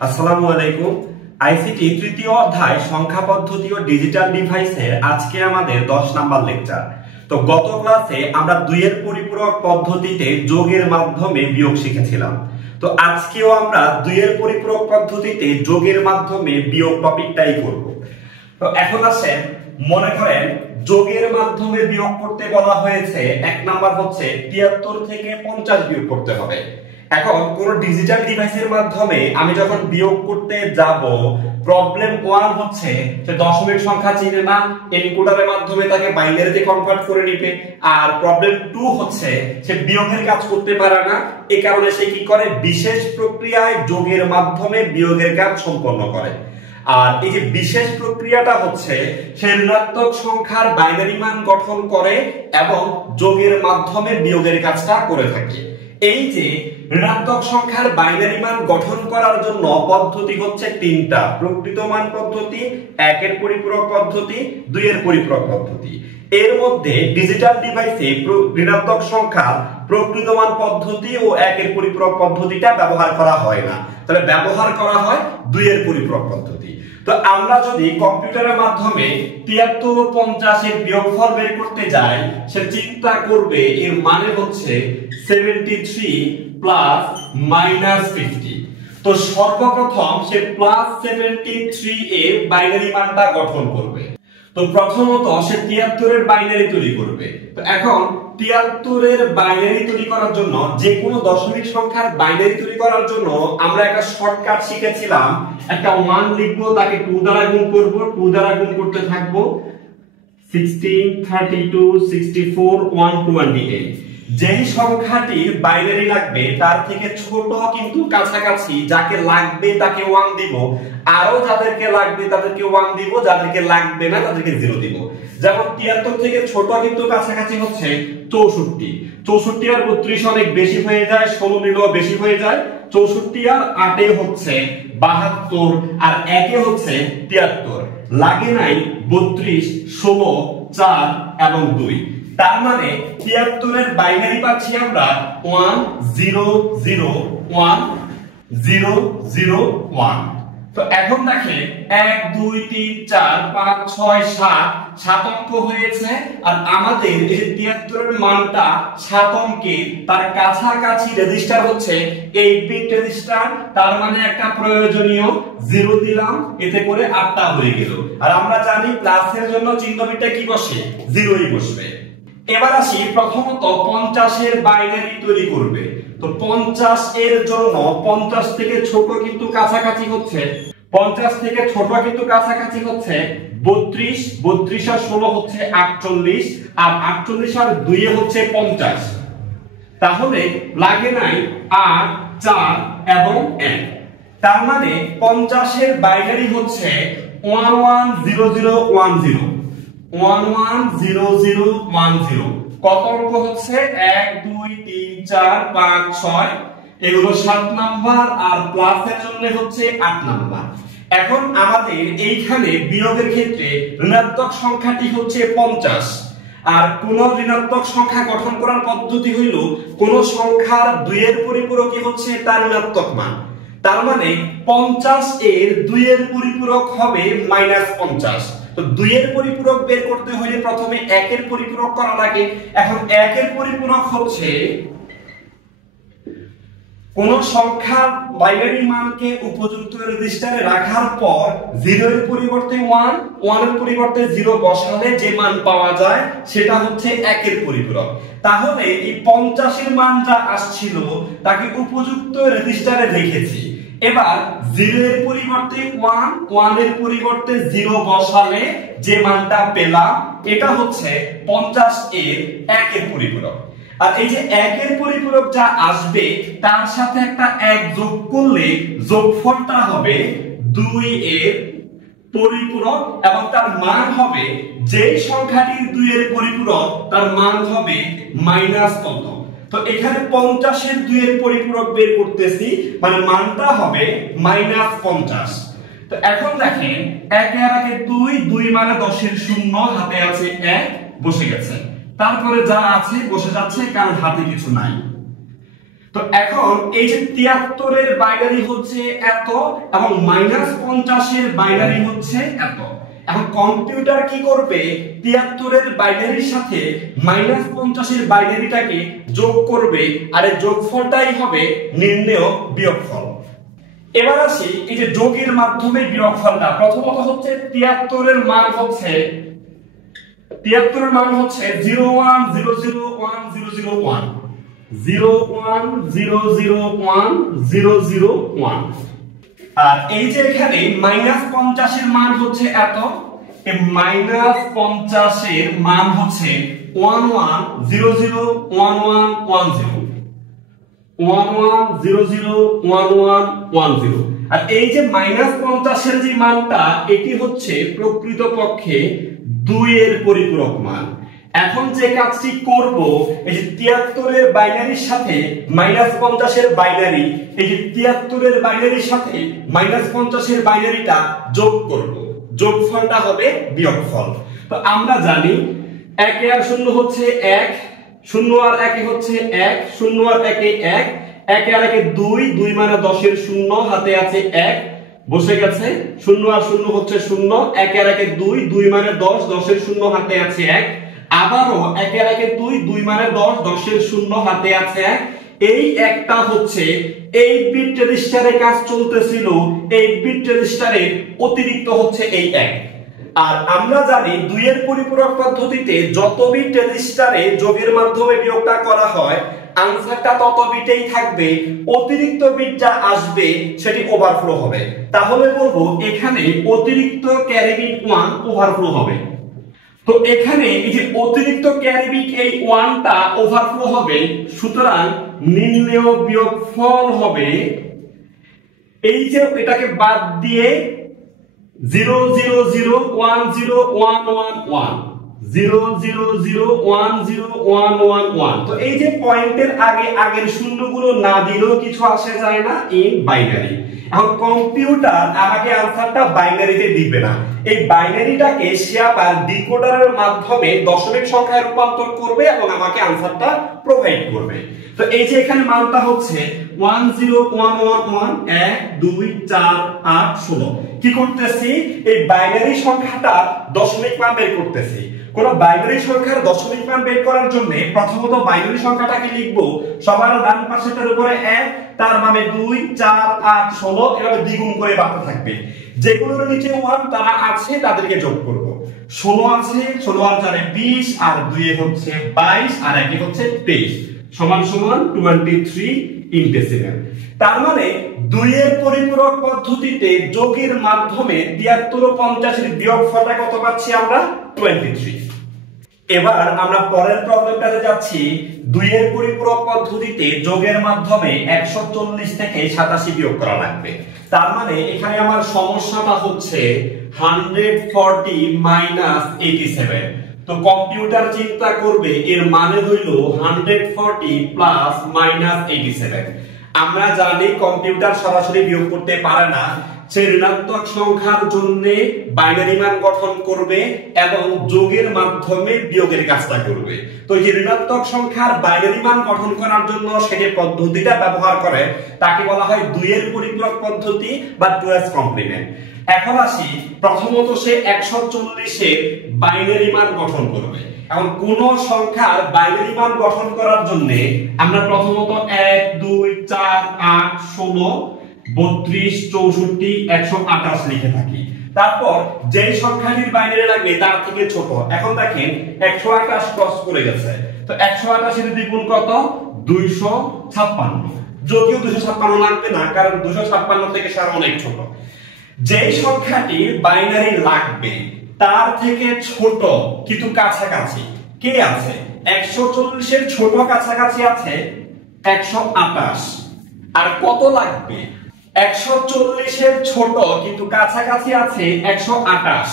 আসসালামু আলাইকুম। আইসিটি তৃতীয় অধ্যায় সংখ্যা পদ্ধতি ও ডিজিটাল ডিভাইসের আজকে আমাদের 10 নাম্বার লেকচার। তো গত ক্লাসে আমরা দুইয়ের পরিপূরক পদ্ধতিতে যোগের মাধ্যমে বিয়োগ শিখেছিলাম। তো আজকেও আমরা দুইয়ের পরিপূরক পদ্ধতিতে যোগের মাধ্যমে বিয়োগ টপিকটাই করব। তো এখন আসেন, মনে করেন যোগের মাধ্যমে বিয়োগ করতে বলা হয়েছে, এক নাম্বার হচ্ছে 73 থেকে 50 বিয়োগ করতে হবে। এখন কোন ডিজিটাল ডিভাইসের মাধ্যমে আমি যখন বিয়োগ করতে যাব, প্রবলেম 1 হচ্ছে যে দশমিক সংখ্যা চিনে না, এনকোডারের মাধ্যমে তাকে বাইনারিতে কনভার্ট করে নিবে। আর প্রবলেম 2 হচ্ছে সে বিয়োগের কাজ করতে পারে না, এই কারণে সে কি করে, বিশেষ প্রক্রিয়ায় যোগের মাধ্যমে বিয়োগের কাজ সম্পন্ন করে। আর এই যে বিশেষ প্রক্রিয়াটা হচ্ছে সে ঋণাত্মক সংখ্যার বাইনারি মান গঠন করে এবং যোগের মাধ্যমে বিয়োগের কাজটা করে থাকে। এই যে ঋণাত্মক সংখ্যার বাইনারি মান গঠন করার জন্য পদ্ধতি হচ্ছে তিনটা: প্রকৃত মান পদ্ধতি, একের পরিপূরক পদ্ধতি, দুইয়ের পরিপূরক পদ্ধতি। এর মধ্যে ডিজিটাল ডিভাইসে ঋণাত্মক সংখ্যার প্রকৃত মান পদ্ধতি ও একের পরিপূরক পদ্ধতিটা ব্যবহার করা হয় না, তাহলে ব্যবহার করা হয় দুইয়ের পরিপূরক পদ্ধতি। তো আমরা যদি কম্পিউটারের মাধ্যমে 73 ও 50 এর বিয়োগফল বের করতে যাই, সে চিন্তা করবে এর মানে হচ্ছে 73 প্লাস মাইনাস 50। তো সর্বপ্রথম সে প্লাস 73 এর বাইনারি মানটা গঠন করবে। তো প্রথমত সে 73 এর বাইনারি তৈরি করবে। তো এখন 73 এর বাইনারি তৈরি করার জন্য, যে কোনো দশমিক সংখ্যার বাইনারি তৈরি করার জন্য আমরা একটা শর্টকাট শিখেছিলাম। একটা 1 লিখবো, তাকে 2 দ্বারা গুণ করব, 2 দ্বারা গুণ করতে থাকবো 16, 32, 64, 128। যেই সংখ্যাটির বাইনারি লাগবে তার থেকে ছোট কিন্তু কাছাকাছি, যাকে লাগবে তাকে 1 দিব, আরো যাদেরকে লাগবে তাদেরকে 1 দিব, যাদেরকে লাগবে না তাদেরকে 0 দিব। যেমন 73 থেকে ছোট কিন্তু কাছাকাছি হচ্ছে 64। 64 আর 32 অনেক বেশি হয়ে যায়, 16 নিলেও বেশি হয়ে যায়। 64 আর 8 হচ্ছে 72, আর 1 হচ্ছে 73। লাগে নাই 32, 16, 4 এবং 2। তার মানে 73 এর বাইনারি পাচ্ছি আমরা 100101। তো এখন দেখেন 1 2 3 4 5 6 7 7 অঙ্ক হয়েছে। আর আমাদের এই 73 এর মানটা 7 অঙ্কে, তার কাছাকাছি রেজিস্টার হচ্ছে 8 বিট রেজিস্টার। তার মানে একটা প্রয়োজনীয় 0 দিলাম, এতে করে 8টা হয়ে গেল। আর আমরা জানি প্লাসের জন্য চিহ্নবিটা কি বসে, 0ই বসবে। এবার আসি, প্রথমত 50 এর বাইনারি তৈরি করবে। তো 50 এর জন্য 50 থেকে ছোট কিন্তু কাছাকাছি হচ্ছে, 50 থেকে ছোট কিন্তু কাছাকাছি হচ্ছে 32, 32 আর 16 হচ্ছে 48, আর 48 আর 2 হচ্ছে 50। তাহলে লাগে নাই 8, 4 এবং 1। তার মানে 50 এর বাইনারি হচ্ছে 110010, 110010। কত অঙ্ক হচ্ছে? 1 2 3 4 5 6, এগুলো 7 নাম্বার, আর প্লাসের জন্য হচ্ছে 8 নাম্বার। এখন আমাদের এইখানে বিয়োগের ক্ষেত্রে ঋণাত্মক সংখ্যাটি হচ্ছে 50। আর কোন ঋণাত্মক সংখ্যা গঠন করার পদ্ধতি হইল, কোন সংখ্যার দুইয়ের পরিপূরকই হচ্ছে তার ঋণাত্মক মান। তার মানে 50 এর দুইয়ের পরিপূরক হবে -50। তো দুইয়ের পরিপূরক বের করতে হলে প্রথমে একের পরিপূরক করা লাগে। এখন একের পরিপূরক হচ্ছে কোন সংখ্যার বাইনারি মানকে উপযুক্ত রেজিস্টারে রাখার পর 0 এর পরিবর্তে 1, 1 এর পরিবর্তে 0 বসালে যে মান পাওয়া যায় সেটা হচ্ছে একের পরিপূরক। তাহলে এই 50 এর মান যা আসছিল তাকে উপযুক্ত রেজিস্টারে রেখেছি। এবার 0 এর পরিবর্তে 1, 1 এর পরিবর্তে 0 বসালে যে মানটা পেলাম, এটা হচ্ছে 50 এর একের পরিপূরক। আর এই যে একের পরিপূরক যা আসবে তার সাথে একটা 1 যোগ করলে যোগফলটা হবে 2 এর পরিপূরক, এবং তার মান হবে, যেই সংখ্যাটির 2 এর পরিপূরক তার মান হবে মাইনাস কত। তো এখানে 50 এর 2 এর পরিপূরক বের করতেছি, মানে মানটা হবে -50। তো এখন দেখেন 1 এর আগে 2, 2 মানে 10 এর 0, হাতে আছে 1, বসে গেছে। তারপরে যা আছে বসে যাচ্ছে, কারণ হাতে কিছু নাই। তো এখন এই যে 73 এর বাইনারি হচ্ছে এত এবং -50 এর বাইনারি হচ্ছে এত। এখন কম্পিউটার কি করবে, 73 এর বাইনারির সাথে -50 এর বাইনারিটাকে যোগ করবে, আর এই যোগফলটাই হবে নির্ণেয় বিয়োগফল। এবার আসি এই যে যোগের মাধ্যমে বিয়োগফলটা। প্রথমত হচ্ছে 73 এর মান হচ্ছে 01001001001 01001 আর এই যে এখানে -50 এর মান হচ্ছে এত, এই -50 এর মান হচ্ছে 11001110 আর এই যে -50 এর যে মানটা এটি হচ্ছে প্রকৃতপক্ষে 2 এর পরিপূরক মান। এখন যে কাজটি করব, এই যে 73 এর বাইনারির সাথে -50 এর বাইনারি, এই যে 73 এর বাইনারির সাথে -50 এর বাইনারিটা যোগ করব, যোগফলটা হবে বিয়োগফল। তো আমরা জানি 1 আর 0 হচ্ছে 1, 0 আর 1 হচ্ছে 1, 0 আর 1 1, 1 আর 1 2, 2 মানে 10 এর 0, হাতে আছে 1 বসে গেছে, 0 আর 0 হচ্ছে 0, 1 আর 1 2, 2 মানে 10, 10 এর 0 হাতে আছে 1, আবারও 1 আর 1 2, 2 মানে 10, 10 এর 0 হাতে আছে 1। এই একটা হচ্ছে 8 বিট রেজিস্টারে কাজ চলতেছিল, 8 বিট রেজিস্টারে অতিরিক্ত হচ্ছে এই 1। আর আমরা জানি 2 এর পরিপূরক পদ্ধতিতে যত বিট রেজিস্টারে যোগের মাধ্যমে বিয়োগটা করা হয়, আনসারটা তত বিটেই থাকবে, অতিরিক্ত বিট যা আসবে সেটি ওভারফ্লো হবে। তাহলে বলবো এখানে অতিরিক্ত ক্যারি বিট 1 ওভারফ্লো হবে। তো এখানে এই যে অতিরিক্ত ক্যারি বিট এই 1টা ওভারফ্লো হবে, সুতরাং নির্ণেয় বিয়োগফল হবে এই যে এটাকে বাদ দিয়ে 000101111 000101111। তো এই যে পয়েন্টের আগে আগের শূন্যগুলো না দিলেও কিছু আসে যায় না ইন বাইনারি। এখন কম্পিউটার আমাকে আনসারটা বাইনারিতে দিবে না, এই বাইনারিটাকে সে আবার ডিকোডারের মাধ্যমে দশমিক সংখ্যায় রূপান্তর করবে এবং আমাকে আনসারটা প্রোভাইড করবে। তো এই যে এখানে মানটা হচ্ছে 10111 1 2 4 8 16। কি করতেছি, এই বাইনারি সংখ্যাটা দশমিক মান বের করতেছি। কোন বাইনারি সংখ্যার দশমিক মান বের করার জন্য প্রথমত বাইনারি সংখ্যাটাকে লিখব সবার ডান পাশেটার উপরে 1, তার মানে 2 4 8 16, এভাবে দ্বিগুণ করে বাড়তে থাকবে। যেগুলোর নিচে 1 তারা আছে তাদেরকে যোগ করব। 16 আছে, 16 আর 4 20, আর 2 এ হচ্ছে 22, আর 1 এ হচ্ছে 23 সমান সমান 23 ইন ডেসিমেল। তার মানে 2 এর পরিপূরক পদ্ধতিতে যোগের মাধ্যমে 73 ও 50 এর বিয়োগফলটা কত পাচ্ছি আমরা 23। এবার আমরা পরের প্রবলেমটাতে যাচ্ছি। 2 এর পরিপূরক পদ্ধতিতে যোগের মাধ্যমে 140 থেকে 87 বিয়োগ করা লাগবে। তার মানে এখানে আমার সমস্যাটা হচ্ছে 140 87। তো কম্পিউটার চিন্তা করবে এর মানে হইল 140 প্লাস -87। আমরা জানি কম্পিউটার সরাসরি বিয়োগ করতে পারে না, সে ঋণাত্মক সংখ্যার জন্য বাইনারি মান গঠন করবে এবং যোগের মাধ্যমে বিয়োগের কাজটা করবে। তো এই ঋণাত্মক সংখ্যার বাইনারি মান গঠন করার জন্য সে যে পদ্ধতিটা ব্যবহার করে তাকে বলা হয় 2 এর পরিপূরক পদ্ধতি বা 2s কমপ্লিমেন্ট। এখন আসি, প্রথমত সে 140 এর বাইনারি মান গঠন করবে। এখন কোন সংখ্যার বাইনারি মান গঠন করার জন্য আমরা প্রথমত 1 2 4 8 16 32 64 128 লিখে থাকি। তারপর যেই সংখ্যাটির বাইনারি লাগবে তার থেকে ছোট। এখন দেখেন 128 ক্রস করে গেছে, তো 128 এর দ্বিগুণ কত 256। যদিও 256 লাগবে না, কারণ 256 থেকে সারা অনেক ছোট। যেই সংখ্যাটির বাইনারি লাগবে তার থেকে ছোট কিন্তু কাছাকাছি কে আছে, 140 এর ছোট কাছাকাছি আছে 128। আর কত লাগবে, 140 এর ছোট কিন্তু কাছাকাছি আছে 128,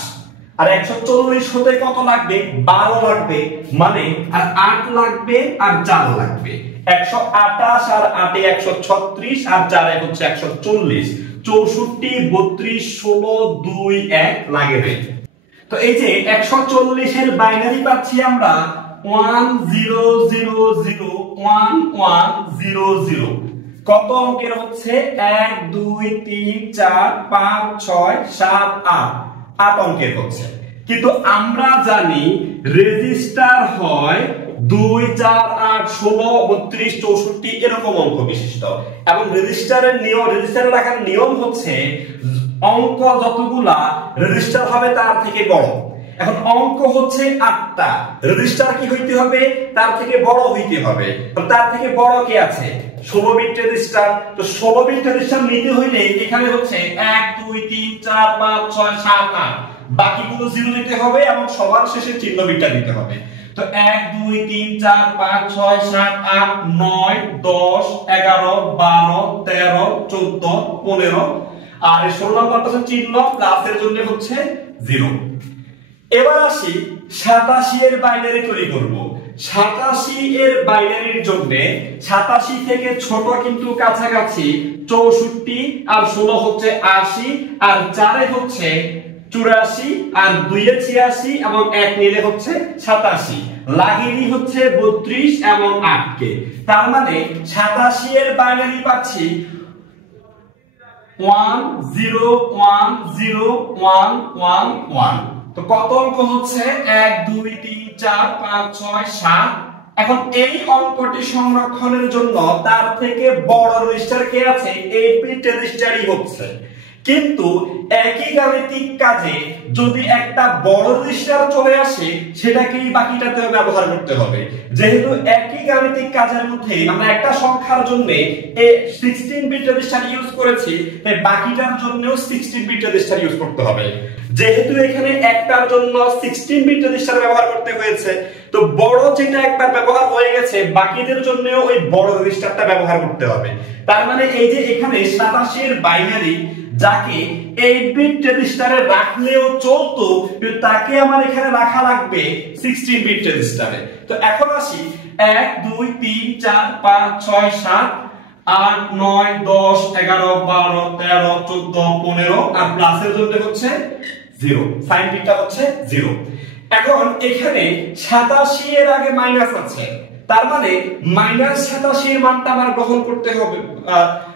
আর 140 হতে কত লাগবে 12 লাগবে, মানে আর 8 লাগবে আর 4 লাগবে। 128 আর 8 এ 136, আর 4 এ হচ্ছে 140, 64 32 16 2 1 লাগবে। তো এই যে 140 এর বাইনারি পাচ্ছি আমরা 1000110 কত অঙ্কের হচ্ছে 1 2 3 4 5 6 7 8 8 অঙ্কের হচ্ছে কিন্তু আমরা জানি রেজিস্টার হয় 2 4 8 16 32 64 এরকম অঙ্ক বিশিষ্ট এবং রেজিস্টারে রাখার নিয়ম হচ্ছে অঙ্ক যতগুলা রেজিস্টার হবে তার থেকে বড় এখন অঙ্ক হচ্ছে 8টা রেজিস্টার কি হইতে হবে তার থেকে বড় হইতে হবে তার থেকে বড় কি আছে 16 বিট রেজিস্টার তো 16 বিট রেজিস্টার নিতে হইলে এখানে হচ্ছে 1 2 3 4 5 6 7 8 বাকিগুলো জিরো দিতে হবে এবং সবার শেষে চিহ্ন বিটটা দিতে হবে তো 1 2 3 4 5 6 7 8 9 10 11 12 13 14 15 আর এই 16 নাম্বারটা হচ্ছে চিহ্ন প্লাসের জন্য হচ্ছে 0 এবার আসি 87 এর বাইনারি তৈরি করব 87 এর বাইনারির জন্য 87 থেকে ছোট কিন্তু কাছাকাছি 64 আর 16 হচ্ছে 80 আর 4 এ হচ্ছে 84 আর 2 এ 86 এবং 1 নিলে হচ্ছে 87 লাগেনি হচ্ছে 32 এবং 8 কে তার মানে 87 এর বাইনারি পাচ্ছি 10101111 তো কত অঙ্ক হচ্ছে 1 2 3 4 5 6 7 এখন এই অঙ্কটি সংরক্ষণের জন্য তার থেকে বড় রেজিস্টার কে আছে 8 বিট রেজিস্টারই হচ্ছে কিন্তু একই গাণিতিক কাজে যদি একটা বড় রেজিস্টার চলে আসে সেটাকেই বাকিটাতে ব্যবহার করতে হবে যেহেতু একই গাণিতিক কাজের মধ্যে আমরা একটা সংখ্যার জন্য 16 বিট রেজিস্টার ইউজ করেছি তাই বাকিটার জন্যও 16 বিট রেজিস্টার ইউজ করতে হবে যেহেতু এখানে একটার জন্য 16 বিট রেজিস্টার ব্যবহার করতে হয়েছে তো বড় যেটা একবার ব্যবহার হয়ে গেছে বাকিদের জন্যও ওই বড় রেজিস্টারটা ব্যবহার করতে হবে তার মানে এই যে এখানে 87 এর বাইনারি যাকে 8 বিট রেজিস্টারে রাখলেও চলতো কিন্তু তাকে আমার এখানে রাখা লাগবে 16 বিট রেজিস্টারে তো এখন আসি 1 2 3 4 5 6 7 8 9 10 11 12 13 14 15 আর প্লাসের জন্য হচ্ছে 0 সাইন বিটটা হচ্ছে 0 এখন এখানে 87 এর আগে মাইনাস আছে তার মানে -87 এর মানটা আমার গ্রহণ করতে হবে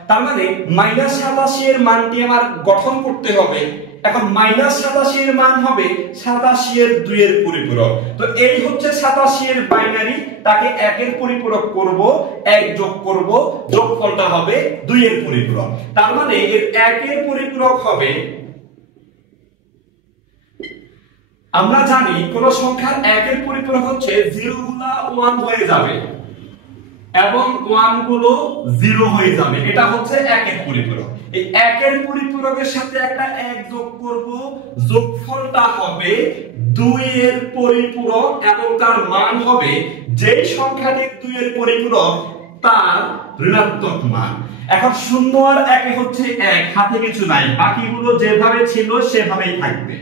তার মানে -87 এর মানটি আমার গঠন করতে হবে এখন -87 এর মান হবে 87 এর 2 এর পরিপূরক তো এই হচ্ছে 87 এর বাইনারি তাকে 1 এর পরিপূরক করব 1 যোগ করব যোগফলটা হবে 2 এর পরিপূরক তার মানে এর 1 এর পরিপূরক হবে আমরা জানি কোন সংখ্যার 1 এর পরিপূরক হচ্ছে 0 গুলা 1 হয়ে যাবে এবং 1 গুলো 0 হয়ে যাবে এটা হচ্ছে 1 এর পরিপূরক এই 1 এর পরিপূরকের সাথে একটা 1 যোগ করব যোগফলটা হবে 2 এর পরিপূরক এবং তার মান হবে যেই সংখ্যাটি 2 এর পরিপূরক তার ঋণাত্মক মান এখন 0 আর 1 এ হচ্ছে 1 হাতে কিছু নাই বাকিগুলো যেভাবে ছিল সেভাবেই থাকবে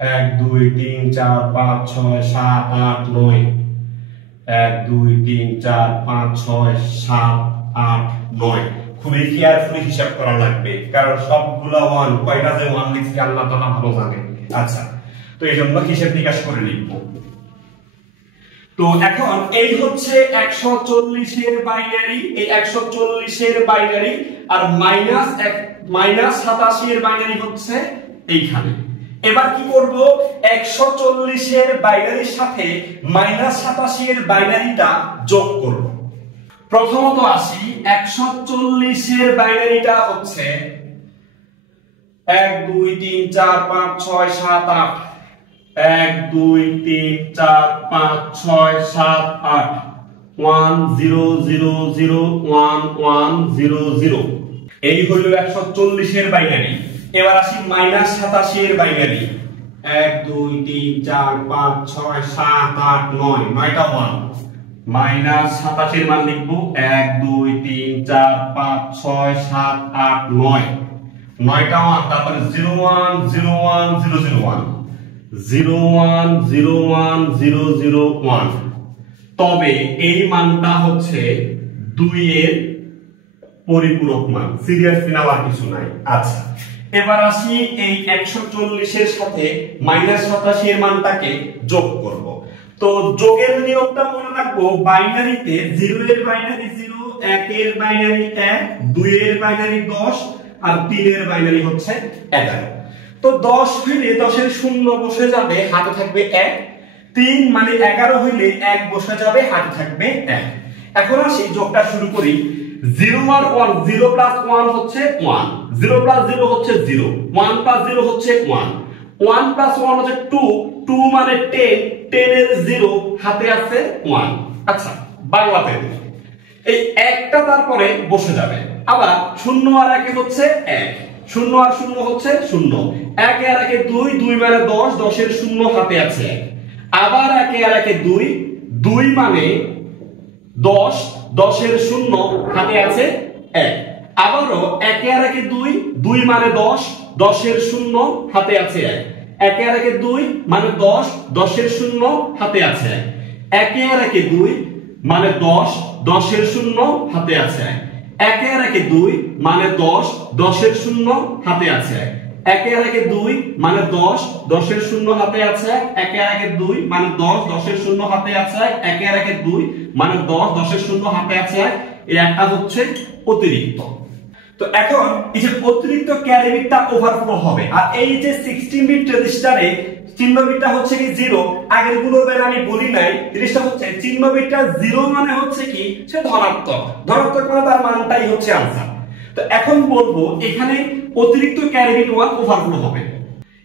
1 2 3 4 5 6 7 8 9 1 2 3 4 5 6 7 8 9 খুবই কেয়ারফুলি হিসাব করা লাগবে কারণ সবগুলা 1 কয়টা যে 1 লিখছি আল্লাহ তাআলা ভালো জানে আচ্ছা তো এইজন্য হিসাব নিকাশ করে লিখব তো এখন এই হচ্ছে 140 এর বাইনারি এই 140 এর বাইনারি আর -87 এর বাইনারি হচ্ছে এইখানে এবার কি করব 140 এর বাইনারির সাথে -87 এর বাইনারিটা যোগ করব প্রথমত আসি 140 এর বাইনারিটা হচ্ছে 1 2 3 4 5 6 7 8 1 2 3 4 5 6 7 8 1 0 0 0 1 1 0 0 এই হলো 140 এর বাইনারি এবার আসি -87 এর বাইনারি 1 2 3 4 5 6 7 8 9 নয়টা 1 -87 এর মান লিখব 1 2 3 4 5 6 7 8 9 নয়টা 1 তারপরে 0 1 0 1 0 0 1 0 1 0 1 0 0 1 তবে এই মানটা হচ্ছে 2 এর পরিপূরক মান সিরিয়াসলি নেওয়ার কিছু নাই আচ্ছা এবার আসি এই 140 এর সাথে -87 এর মানটাকে যোগ করব। তো যোগের নিয়মটা মনে রাখবো, বাইনারিতে 0 এর বাইনারি 0, 1 এর বাইনারি 1, 2 এর বাইনারি 10 আর 3 এর বাইনারি হচ্ছে 11। তো 10 হইলে 10 এর শূন্য বসে যাবে, হাতে থাকবে 1। 3 মানে 11 হইলে 1 বসে যাবে, হাতে থাকবে 1। এখন আসি যোগটা শুরু করি। 0 আর 1, 0 প্লাস 1 হচ্ছে 1, 0 প্লাস 0 হচ্ছে 0, 1 প্লাস 0 হচ্ছে 1, 1 প্লাস 1 হচ্ছে 2, 2 মানে 10, 10 এর 0 হাতে আছে 1। আচ্ছা, বাংলাতে এই একটা তারপরে বসে যাবে। আবার 0 আর 1 হচ্ছে 1, 0 আর 0 হচ্ছে 0, 1 আর 1 2, 2 মানে 10, 10 এর 0 হাতে আছে 1। আবার 1 আর 1 2, 2 মানে 10, 10 এর 0 হাতে আছে 1। আবারও 1 আর 1 2, 2 মানে 10, 10 এর 0 হাতে আছে 1। 1 আর 1 2 মানে 10, 10 এর 0 হাতে আছে 1। 1 আর 1 2 মানে 10, 10 এর 0 হাতে আছে 1। 1 আর 1 2 মানে 10, 10 এর 0 হাতে আছে 1। 1 আর 1 2 মানে 10, 10 এর 0 হাতে আছে 1। 1 আর 1 2 মানে 10, 10 এর 0 হাতে আছে 1। 1 আর 1 2 মানে 10, 10 এর 0 হাতে আছে 1। এই একটা হচ্ছে অতিরিক্ত। তো এখন এই যে অতিরিক্ত ক্যারি বিটটা ওভারফ্লো হবে, আর এই যে 16 বিট রেজিস্টারে চিহ্ন বিটটা হচ্ছে কি 0। আগের গুলোতে আমি বলি নাই, জিনিসটা হচ্ছে চিহ্ন বিটটা 0 মানে হচ্ছে কি সে ধনাত্মক, ধনাত্মক মানে তার মানটাই হচ্ছে আনসার। তো এখন বলবো এখানে অতিরিক্ত ক্যারি বিট 1 ওভারফ্লো হবে।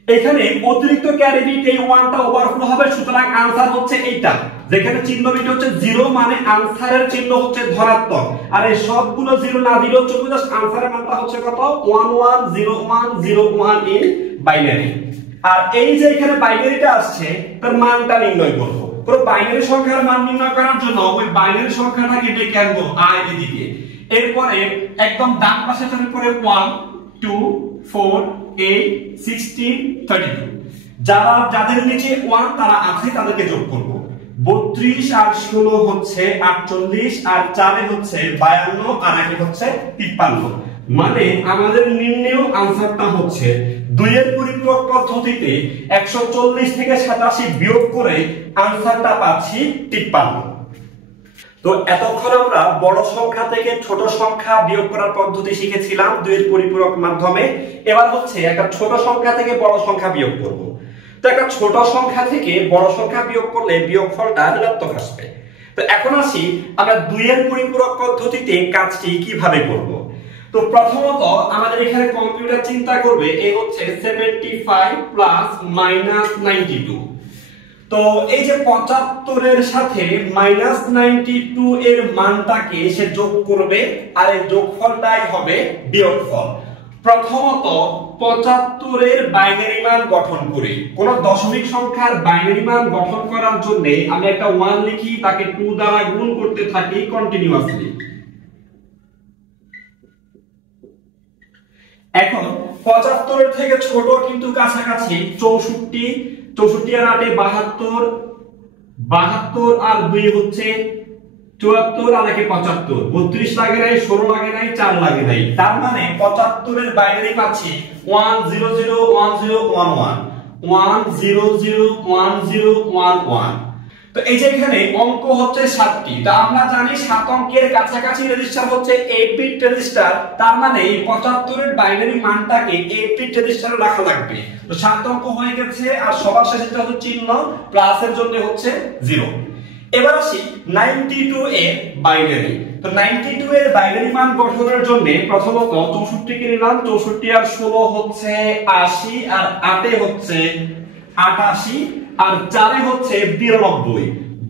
এখানে অতিরিক্ত ক্যারি বিট এই 1টা ওভারফ্লো হবে, সুতরাং আনসার হচ্ছে এইটা। যেখানে চিহ্ন বিট হচ্ছে 0 মানে আনসারের চিহ্ন হচ্ছে ধনাত্মক, আর এই সবগুলো 0 না দিলেও চলবে, জাস্ট আনসারের মানটা হচ্ছে কত 110101 ইন বাইনারি। আর এই যে এখানে বাইনারিটা আসছে তার মানটা নির্ণয় করব। পুরো বাইনারি সংখ্যার মান নির্ণয় করার জন্য ওই বাইনারি সংখ্যাটাকে ডেকে আনবো i দিকে। এরপরে একদম ডান পাশে চলে পড়ে 1 2 4 8 16 32। যাদের নিচে 1 তারা আছে তাদেরকে যোগ করব। 32 আর 16 হচ্ছে 48, আর 4 হচ্ছে 52, আর 1 হচ্ছে 53। মানে আমাদের নির্ণেয় আনসারটা হচ্ছে 2 এর পরিপূরক পদ্ধতিতে 140 থেকে 87 বিয়োগ করে আনসারটা পাচ্ছি 53। তো এতক্ষণ আমরা বড় সংখ্যা থেকে ছোট সংখ্যা বিয়োগ করার পদ্ধতি শিখেছিলাম 2 এর পরিপূরক মাধ্যমে। এবার হচ্ছে একটা ছোট সংখ্যা থেকে বড় সংখ্যা বিয়োগ করব। তো একটা ছোট সংখ্যা থেকে বড় সংখ্যা বিয়োগ করলে বিয়োগফলটা ঋণাত্মক আসবে। তো এখন আসি আমরা 2 এর পরিপূরক পদ্ধতিতে কাজটি কিভাবে করব। তো প্রথমত আমাদের এখানে কম্পিউটার চিন্তা করবে এ হচ্ছে 75 প্লাস -92। তো এই যে 75 এর সাথে -92 এর মানটাকে সে যোগ করবে, আর এই যোগফলটাই হবে বিয়োগফল। প্রথমত 75 এর বাইনারি মান গঠন করি। কোন দশমিক সংখ্যার বাইনারি মান গঠন করার জন্য আমি একটা 1 লিখি, তাকে 2 দ্বারা গুণ করতে থাকি কন্টিনিউয়াসলি। এখন 75 এর থেকে ছোট কিন্তু কাছাকাছি 64, 64 আর 8 72, 72 আর 2 হচ্ছে 74, আর 1 75, 32 লাগে নাই, 16 লাগে নাই, 4 লাগে নাই। তার মানে 75 এর বাইনারি পাচ্ছি 1001011 1001011। তো এই যে এখানে অঙ্ক হচ্ছে 7টি। তো আমরা জানি 7 অঙ্কের কাছাকাছি রেজিস্টার হচ্ছে 8 বিট রেজিস্টার, তার মানে এই 75 এর বাইনারি মানটাকে 8 বিট রেজিস্টারে রাখা লাগবে। তো 7 অঙ্ক হয়ে গেছে, আর সবার শেষে হচ্ছে চিহ্ন প্লাসের জন্য হচ্ছে 0। এবার আসি 92 এর বাইনারি। তো 92 এর বাইনারি মান গঠনের জন্য প্রথমত 64 কে নিলাম, 64 আর 16 হচ্ছে 80, আর 8 হচ্ছে 88, আর 4 হচ্ছে 92,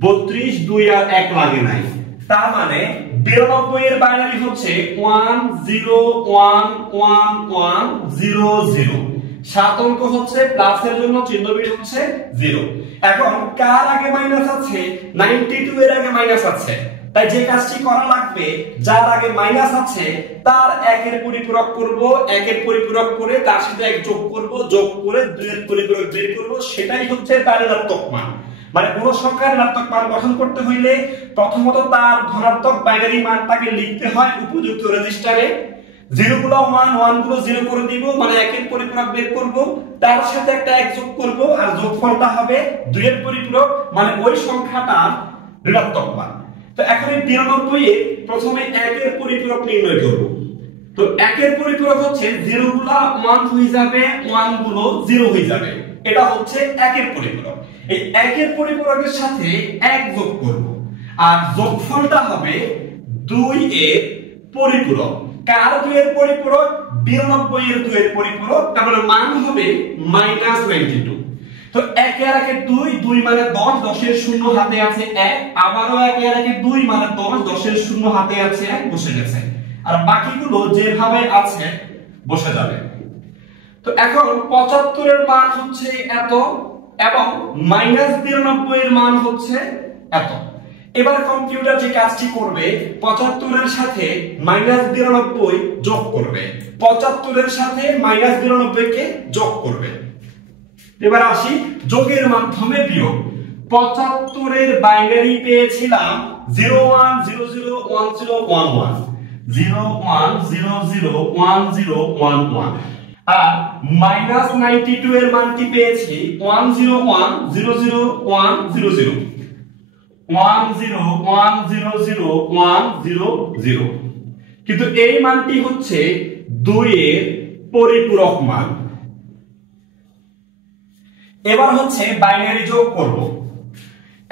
32, 2 আর 1 লাগে নাই। তার মানে 92 এর বাইনারি হচ্ছে 101110 7 অঙ্ক হচ্ছে প্লাসের জন্য চিহ্ন বিট হচ্ছে 0। এখন কার আগে মাইনাস আছে? 92 এর আগে মাইনাস আছে, তাই যে কাজটি করা লাগবে যার আগে মাইনাস আছে তার 1 এর পরিপূরক করব, 1 এর পরিপূরক করে তার সাথে 1 যোগ করব, যোগ করে 2 এর পরিপূরক বের করব, সেটাই হচ্ছে তার ঋণাত্মক মান। মানে কোন সংখ্যার ঋণাত্মক মান গঠন করতে হইলে প্রথমত তার ধনাত্মক বাইনারি মানটাকে লিখতে হয় উপযুক্ত রেজিস্টারে, জিরো গুলো 1 1 গুলো 0 করে দিব, মানে একের পরিপূরক বের করব, তার সাথে একটা 1 যোগ করব, আর যোগফলটা হবে 2 এর পরিপূরক, মানে ওই সংখ্যাটার ঋণাত্মক মান। তো এখন এই 92 এর প্রথমে 1 এর পরিপূরক নির্ণয় করব। তো 1 এর পরিপূরক হচ্ছে 0 গুলো 1 হয়ে যাবে, 1 গুলো 0 হয়ে যাবে, এটা হচ্ছে 1 এর পরিপূরক। এই 1 এর পরিপূরকের সাথে 1 যোগ করব, আর যোগফলটা হবে 2 এর পরিপূরক। কার 2 এর পরিপূরক? 92 এর 2 এর পরিপূরক, তার মানে মান হবে -92। তো 1 এর আগে 2, 2 মানে 10, 10 এর শূন্য হাতে আছে 1, আবারও 1 এর আগে 2 মানে 10, 10 এর শূন্য হাতে আছে 1, বসে গেছে, আর বাকিগুলো যেভাবে আছে বসে যাবে। তো এখন 75 এর মান হচ্ছে এত, এবং -92 এর মান হচ্ছে এত। এবার কম্পিউটার যে কাজটি করবে, 75 এর সাথে -92 যোগ করবে, 75 এর সাথে -92 কে যোগ করবে। এবার আসি যোগের মাধ্যমে বিয়োগ। 75 এর বাইনারি পেয়েছিলাম 01001011, 01001011, আর -92 এর মানটি পেয়েছি 101001000, 101001000, কিন্তু এই মানটি হচ্ছে 2 এর পরিপূরক মান। এবার হচ্ছে বাইনারি যোগ করব।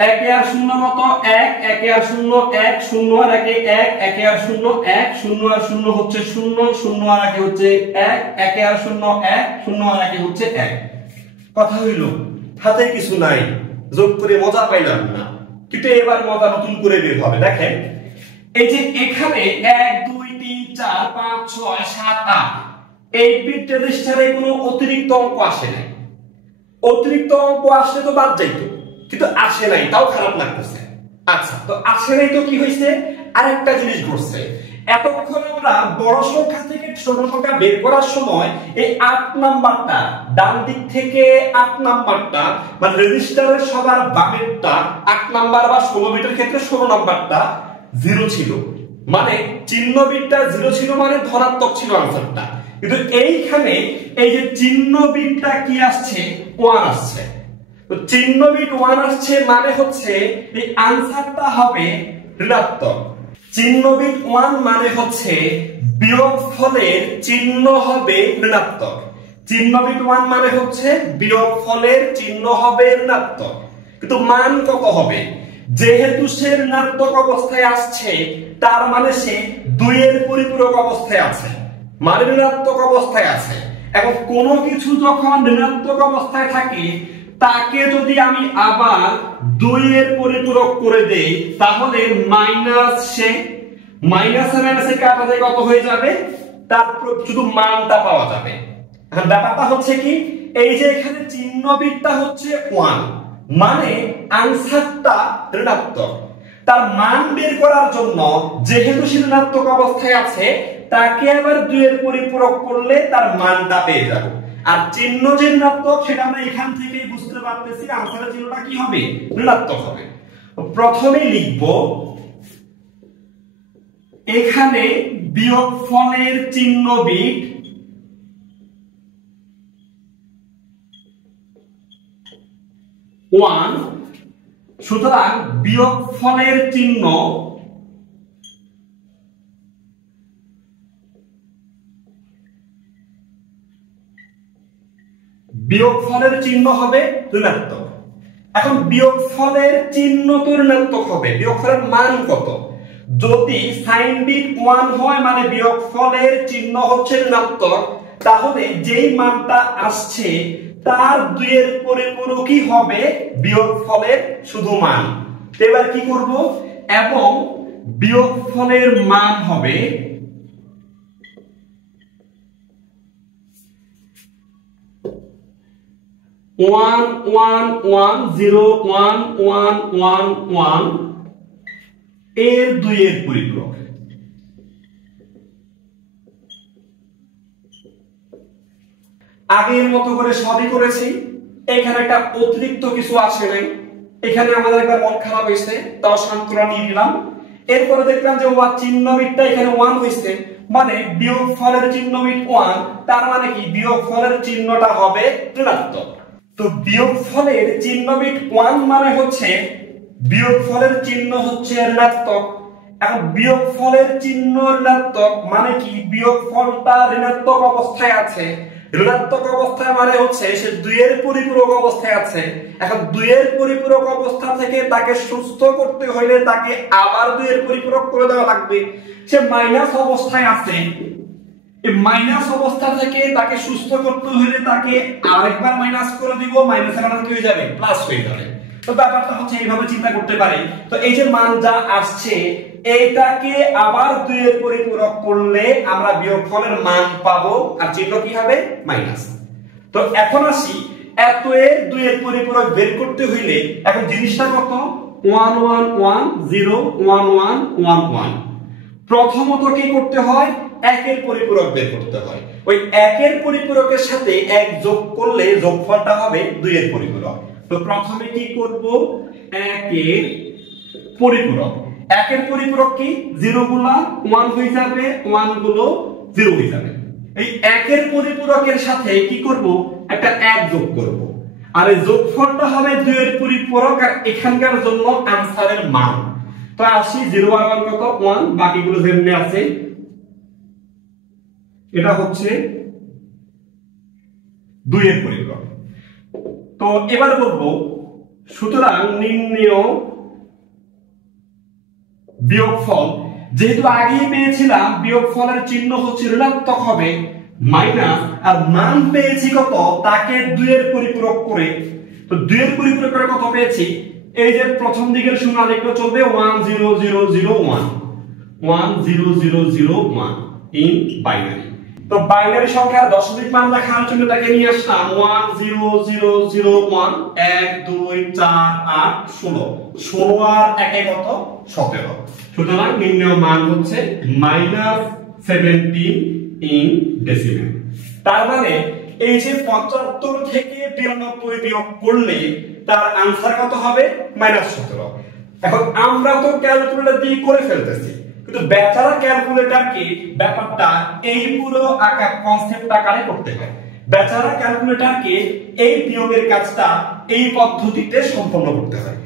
1 এ আর 0 মতো 1, 1 এ আর 0 1, 0 আর 1 1, 1 এ আর 0 1, 0 আর 0 হচ্ছে 0, 0 আর 1 হচ্ছে 1, 1 এ আর 0 1, 0 আর 1 হচ্ছে 1। কথা হইল, হাতে কিছু নাই, যোগ করে মজা পাইলাম না, কিন্তু এবার মজা নতুন করে বের হবে। দেখেন এই যে এখানে 1 2 3 4 5 6 7 8, এই বিট রেজিস্টারে কোনো অতিরিক্ত অঙ্ক আসে নাই। অতিরিক্ত অঙ্ক আসলে তো বাদ যাইতো, কিন্তু আসে নাই, তাও খারাপ লাগতেছে। আচ্ছা, তো আসে নাই তো কি হইছে? আরেকটা জিনিস ঘটছে। এতক্ষণ আমরা বড় সংখ্যা থেকে ছোট সংখ্যা বের করার সময় এই 8 নাম্বারটা, ডান দিক থেকে 8 নাম্বারটা, মানে রেজিস্টারের সবার বামেরটা 8 নাম্বার বা 16 বিটের ক্ষেত্রে 16 নাম্বারটা 0 ছিল, মানে চিহ্ন বিটটা 0 ছিল, মানে ধনাত্মক ছিল আনসারটা। কিন্তু এইখানে এই যে চিহ্ন বিটটা কি আসছে? 1 আসছে। তো চিহ্ন বিট 1 আসছে, মানে হচ্ছে এই আনসারটা হবে ঋণাত্মক। চিহ্ন বিট 1 মানে হচ্ছে বিয়োগফলের চিহ্ন হবে ঋণাত্মক। চিহ্ন বিট 1 মানে হচ্ছে বিয়োগফলের চিহ্ন হবে ঋণাত্মক, কিন্তু মান কত হবে? যেহেতু সে ঋণাত্মক অবস্থায় আসছে, তার মানে সে 2 এর পরিপূরক অবস্থায় আছে, মানে ঋণাত্মক অবস্থায় আছে। এখন কোনো কিছু যখন ঋণাত্মক অবস্থায় থাকে, তাকে যদি আমি আবার 2 এর পরিপূরক করে দেই, তাহলে মাইনাস সে মাইনাসে মাইনাসে কাটা যায় কত হয়ে যাবে? তারপর শুধু মানটা পাওয়া যাবে। এখন ব্যাপারটা হচ্ছে কি, এই যে এখানে চিহ্ন বিটটা হচ্ছে 1, মানে আনসারটা ঋণাত্মক। তার মান বের করার জন্য যেহেতু সে ঋণাত্মক অবস্থায় আছে, তাকে আবার 2 এর পরিপূরক করলে তার মানটা পেয়ে যাব। আর চিহ্ন যে ঋণাত্মক, সেটা আমরা এখান থেকেই বুঝতে পারতেছি, আনসারের চিহ্নটা কি হবে? ঋণাত্মক হবে। প্রথমে লিখব এখানে বিয়োগফলের চিহ্ন বিট, সুতরাং বিয়োগফলের চিহ্ন হবে ঋণাত্মক। এখন বিয়োগফলের চিহ্ন তো ঋণাত্মক হবে, বিয়োগফলের মান কত? যদি সাইন বিট 1 হয়, মানে বিয়োগফলের চিহ্ন হচ্ছে ঋণাত্মক, তাহলে যেই মানটা আসছে তার 2 এর পরিপূরকই হবে বিয়োগফলের শুধু মান। এবার কি করব? এবং বিয়োগফলের মান হবে 1110111 এর 2 এর পরিপূরক। আগের মতো করে সবই করেছি, এখানে একটা অতিরিক্ত কিছু আসে নাই, এখানে আমাদের একবার মন খারাপ হয়েছে, তাও সান্ত্বনা নিয়ে নিলাম। এরপরে দেখলাম যে চিহ্ন বিটটা এখানে 1 হয়েছে, মানে বিয়োগফলের চিহ্ন বিট 1, তার মানে কি বিয়োগফলের চিহ্নটা হবে ঋণাত্মক। তো বিয়োগফলের চিহ্ন বিট 1 মানে হচ্ছে বিয়োগফলের চিহ্ন হচ্ছে ঋণাত্মক। এখন বিয়োগফলের চিহ্ন ঋণাত্মক মানে কি বিয়োগফলটা ঋণাত্মক অবস্থায় আছে। ঋণাত্মক অবস্থায় মানে হচ্ছে সে 2 এর পরিপূরক অবস্থায় আছে। এখন 2 এর পরিপূরক অবস্থা থেকে তাকে সুস্থ করতে হলে তাকে আবার 2 এর পরিপূরক করে দেওয়া লাগবে। সে মাইনাস অবস্থায় আছে, এই মাইনাস অবস্থা থেকে তাকে সুস্থ করতে হলে তাকে আরেকবার মাইনাস করে দিব, মাইনাসের মান কি হয়ে যাবে প্লাস হয়ে যাবে। তো ব্যাপারটা হচ্ছে এইভাবে চিন্তা করতে পারি। তো এই যে মান যা আসছে এইটাকে আবার 2 এর পরিপূরক করলে আমরা বিয়োগফলের মান পাবো, আর চিহ্ন কি হবে মাইনাস। তো এখন আসি এত এর 2 এর পরিপূরক বের করতে হইলে এখন জিনিসটা কত 1 1 1 0 1 1 1 1। প্রথমত কি করতে হয় 1 এর পরিপূরক বের করতে হয়। ওই 1 এর পরিপূরকের সাথে 1 যোগ করলে যোগফলটা হবে 2 এর পরিপূরক। তো প্রথমে কি করব 1 এর পরিপূরক। 1 এর পরিপূরক কি 0 গুলা 1 হয়ে যাবে, 1 গুলো 0 হয়ে যাবে। এই 1 এর পরিপূরকের সাথে কি করব একটা 1 যোগ করব, আর এই যোগফলটা হবে 2 এর পরিপূরক আর এখানকার জন্য আনসারের মান। তো আসি 0 আর 1 কত 1, বাকিগুলো যেমনি আছে। এটা হচ্ছে 2 এর পরিপূরক। তো এবার বলবো সুতরাং নির্ণেয় বিয়োগফল, যেহেতু আগেই পেয়েছিলাম বিয়োগফলের চিহ্ন হচ্ছে ঋণাত্মক হবে মাইনাস, আর মান পেয়েছি কত তাকে 2 এর পরিপূরক করে। তো 2 এর পরিপূরক করে কত পেয়েছি, এই যে প্রথম দিকের শূন্য লিখলে চলবে 1 0 0 0 1 1 0 0 0 1 ইন বাইনারি। তো বাইনারি সংখ্যার দশমিক মান দেখার জন্য তাকে নিয়ে আসলাম 1 0 0 0 1 1 2 4 8 16 16 আর 1 এ কত 17। সুতরাং নির্ণেয় মান হচ্ছে -17 ইন ডেসিমেল। তার মানে এই যে 75 থেকে 92 বিয়োগ করলে তার আনসার কত হবে -17। এখন আমরা তো ক্যালকুলেটর দিয়ে করে ফেলতেছি, কিন্তু বেচারা ক্যালকুলেটরকে ব্যাপারটা এই পুরো আকার কনসেপ্ট আকারে করতে হয়। বেচারা ক্যালকুলেটরকে এই বিয়োগের কাজটা এই পদ্ধতিতে সম্পন্ন করতে হয়।